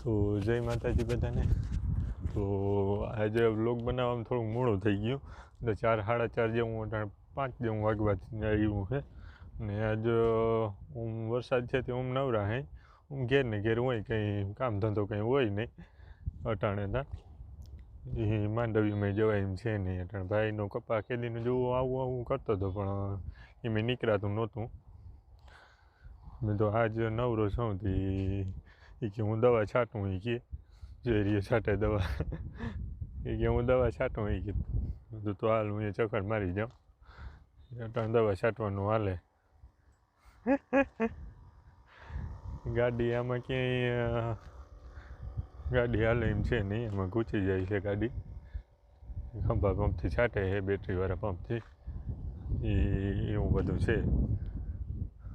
તો જય માતાજી બધાને. તો આજે વ્લોગ બનાવવામાં થોડુંક મોડું થઈ ગયું. તો 4 સાડા 4 જેવું 5 જેવું વાગવા આવ્યું છે. ને આજ વરસાદ છે તે નવરા હે. ઘેર ને ઘેર હોય, કંઈ કામ ધંધો કંઈ હોય નહીં અટાણે તા. એ માંડવીમાં જવાય એમ છે નહીં અટાણે. ભાઈનો કપા ખેદીનું જેવું આવું કરતો હતો, પણ એમાં નીકળાતું નહોતું. મેં તો આજ નવરો છું એ કે હું દવા છાંટું, એ કે જોઈ રહ્યો છાંટે દવા. એ કે હું દવા છાંટું, એ કીધું તો હાલ હું એ ચક્કર મારી જાઉં. અટાણે દવા છાંટવાનું હાલે. ગાડી આમાં ક્યાંય ગાડી હાલે એમ છે નહીં, એમાં ઘૂંચી જાય છે ગાડી. ખંભા પંપથી છાંટે છે, બેટરીવાળા પંપથી. એવું બધું છે.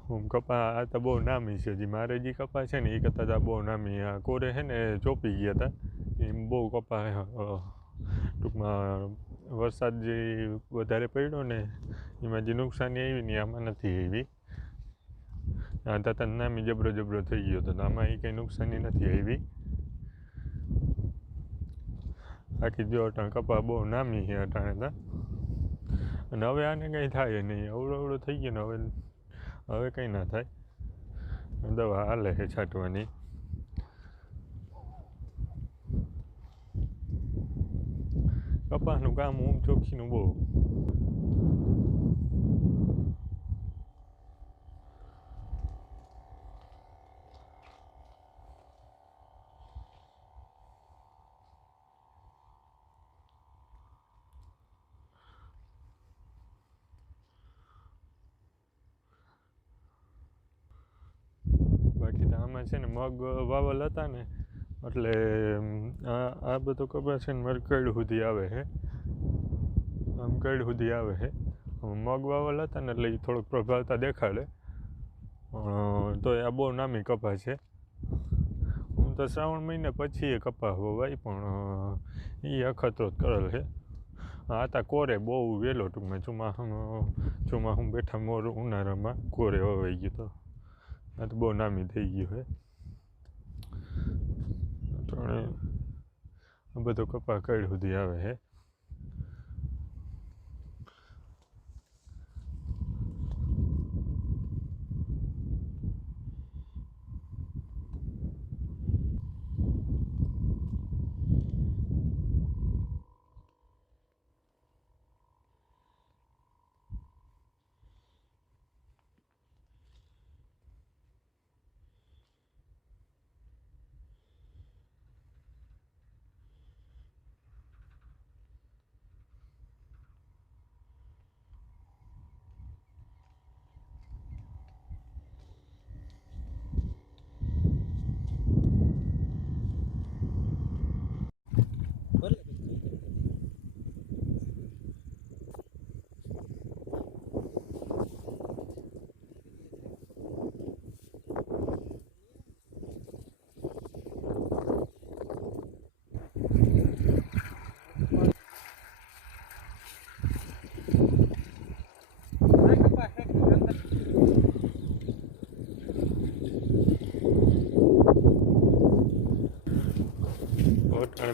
હું કપા આ તો બહુ નામી છે. હજી મારે જે કપા છે ને એ કરતાં તો બહુ નામી. આ કોરે છે ને ચોપી ગયા હતા. એમ બહુ કપા ટૂંકમાં વરસાદ જે વધારે પડ્યો ને એમાં જે નુકસાની આવી ને આમાં નથી આવી. આ તો નામી જબરો થઈ ગયો હતો. આમાં એ કંઈ નુકસાની નથી આવી. બાકી જો અટાણે કપા બહુ નામી છે અટાણે તા. અને હવે આને કંઈ થાય નહીં. અવળો થઈ ગયો ને હવે કંઈ ના થાય. દવા હાલે છે છાંટવાની. કપાસનું કામ ચોખ્ખીનું બહુ. બાકી તો આમાં છે ને મગ વાવલ હતા ને, એટલે આ બધો કપાસ છે ને મારે કડ સુધી આવે છે. આમ કડ સુધી આવે છે. મગ વાવલ હતા ને એટલે એ થોડોક પ્રભાવતા દેખાડે. તો આ બહુ નામી કપાસ છે. હું તો શ્રાવણ મહિને પછી એ કપાસ વવાય, પણ એ અખતરો જ કરેલ છે. આ તા કોરે બહુ વહેલો ટૂંકમાં ચોમાસું બેઠા મોર ઉનાળામાં કોરે વવાઈ ગયો તો. આ તો બહુ નામી થઈ ગયું છે. આ બધો કપા કડ સુધી આવે છે.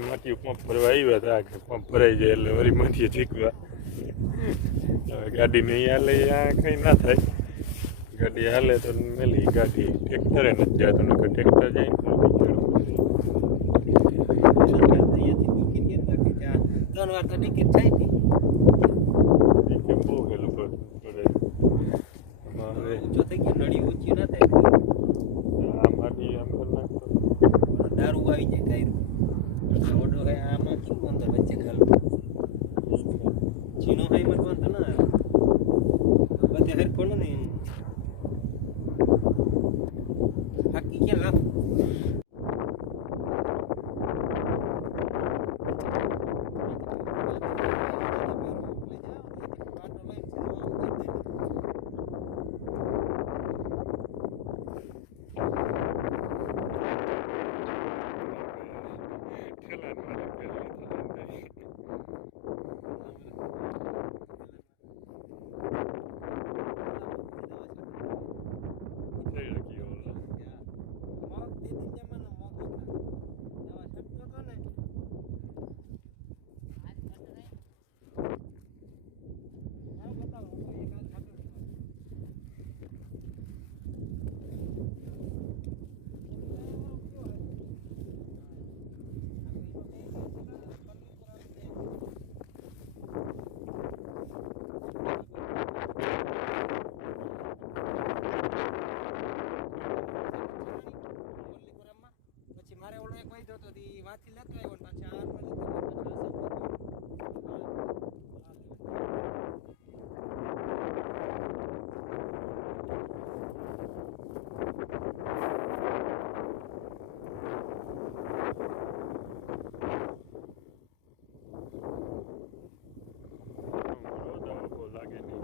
માટી પંપ ભરવા આવ્યા હતા કે પંપ ભરાઈ જાય એટલે વળી માથીએ ચીકવા. હવે ગાડી નહીં હાલે આ કંઈ ના થાય. ગાડી હાલે તો મેલી ગાડી ટ્રેક્ટરે નથી જતું, ને ટ્રેક્ટર જાય બહુ હેલું પડે. આ માટી આમ કરી નાખતો દારૂ આવી જાય ઓડો કઈ આમાં શું અંદર વચ્ચે ખાલું ચીનો હાઈ માં બંધ ના બધે હેર કોણ ને હાકી કે લાવ માંથી વાંચી લેતો આવ્યો ને પાછા આરમાં લેતો આવ્યો, પાછા લાગે નહીં.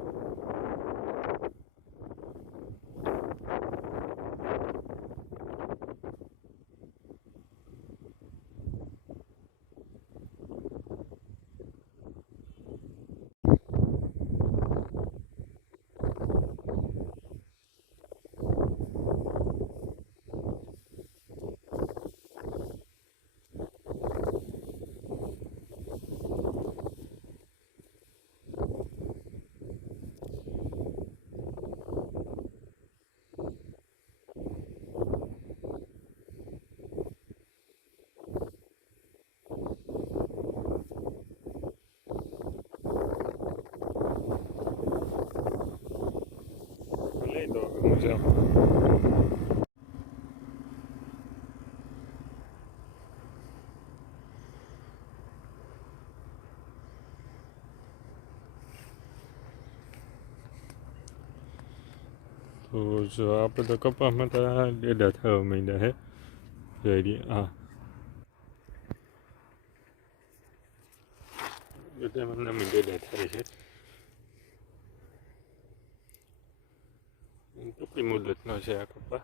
લઈ દો હવે મજા. તો જો આપણે તો કપાસમાં તો ડેડા થવા માંડ્યા હે રેડી. હા બધામાં નમી ડેડા થાય છે. કપડી મુદતનો છે આ કપા.